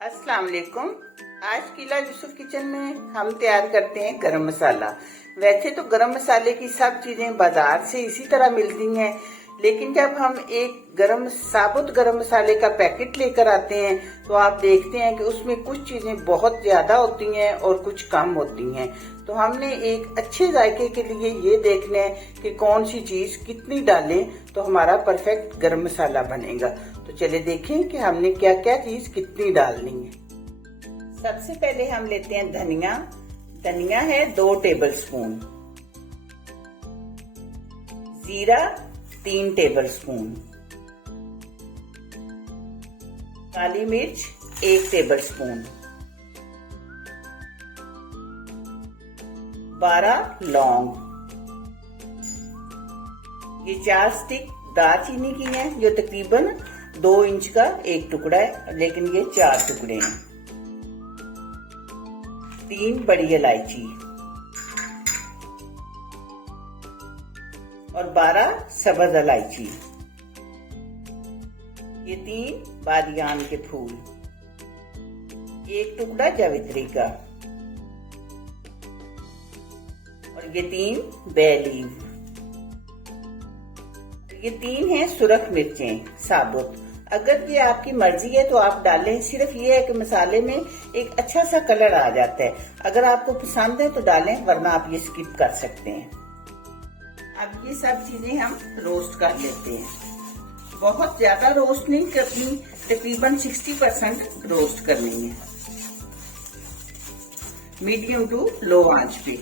अस्सलाम वालेकुम। आज किला यूसुफ किचन में हम तैयार करते हैं गरम मसाला। वैसे तो गरम मसाले की सब चीजें बाजार से इसी तरह मिलती हैं, लेकिन जब हम एक साबुत गरम मसाले का पैकेट लेकर आते हैं तो आप देखते हैं कि उसमें कुछ चीजें बहुत ज्यादा होती हैं और कुछ कम होती हैं। तो हमने एक अच्छे जायके के लिए ये देखना है कि कौन सी चीज कितनी डालें तो हमारा परफेक्ट गरम मसाला बनेगा। तो चले देखें कि हमने क्या क्या चीज कितनी डालनी है। सबसे पहले हम लेते हैं धनिया। धनिया है 2 टेबल स्पून, जीरा 3 टेबल स्पून, काली मिर्च 1 टेबल स्पून, 12 लौंग, ये 4 स्टिक दालचीनी की हैं जो तकरीबन 2 इंच का एक टुकड़ा है, लेकिन ये 4 टुकड़े हैं, 3 बड़ी इलायची और 12 सब्ज इलायची, ये 3 बादियान के फूल, 1 टुकड़ा जावित्री का और ये 3 बे लीफ, ये 3 हैं सुरख मिर्चें साबुत। अगर ये आपकी मर्जी है तो आप डालें, सिर्फ ये है कि मसाले में एक अच्छा सा कलर आ जाता है। अगर आपको पसंद है तो डालें, वरना आप ये स्किप कर सकते हैं। अब ये सब चीजें हम रोस्ट कर लेते हैं। बहुत ज्यादा रोस्ट नहीं करनी, तकरीबन 60% रोस्ट करनी है, मीडियम टू लो आंच पे।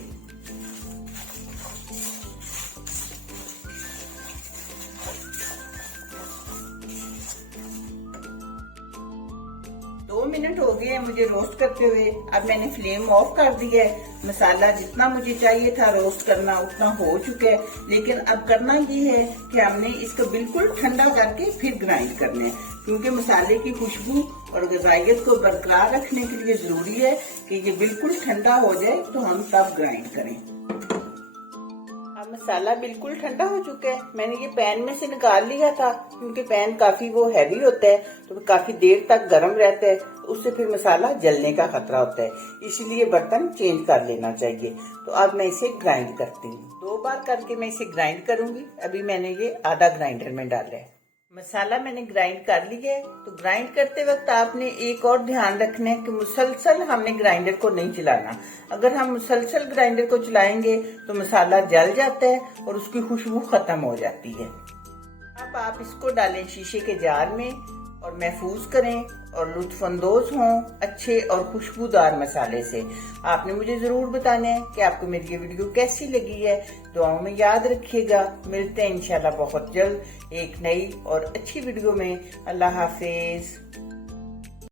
मिनट हो गए हैं मुझे रोस्ट करते हुए। अब मैंने फ्लेम ऑफ कर दिया है। मसाला जितना मुझे चाहिए था रोस्ट करना उतना हो चुका है, लेकिन अब करना ये है कि हमने इसको बिल्कुल ठंडा करके फिर ग्राइंड करना है, क्योंकि मसाले की खुशबू और ग़िज़ाइयत को बरकरार रखने के लिए जरूरी है कि ये बिल्कुल ठंडा हो जाए तो हम तब ग्राइंड करें। अब मसाला बिल्कुल ठंडा हो चुका है। मैंने ये पैन में से निकाल लिया था, क्योंकि पैन काफी वो हैवी होता है तो काफी देर तक गर्म रहता है, उससे फिर मसाला जलने का खतरा होता है, इसीलिए बर्तन चेंज कर लेना चाहिए। तो अब मैं इसे ग्राइंड करती हूँ। 2 बार करके मैं इसे ग्राइंड करूंगी। अभी मैंने ये आधा ग्राइंडर में डाला है। मसाला मैंने ग्राइंड कर लिया है। तो ग्राइंड करते वक्त आपने एक और ध्यान रखना है कि मुसलसल हमने ग्राइंडर को नहीं चलाना। अगर हम मुसलसल ग्राइंडर को चलाएंगे तो मसाला जल जाता है और उसकी खुशबू खत्म हो जाती है। अब आप इसको डालें शीशे के जार में और महफूज करें और लुत्फअंदोज हों अच्छे और खुशबूदार मसाले से। आपने मुझे जरूर बताना है कि आपको मेरी ये वीडियो कैसी लगी है। दुआओं में याद रखिएगा। मिलते हैं इंशाल्लाह बहुत जल्द एक नई और अच्छी वीडियो में। अल्लाह हाफिज।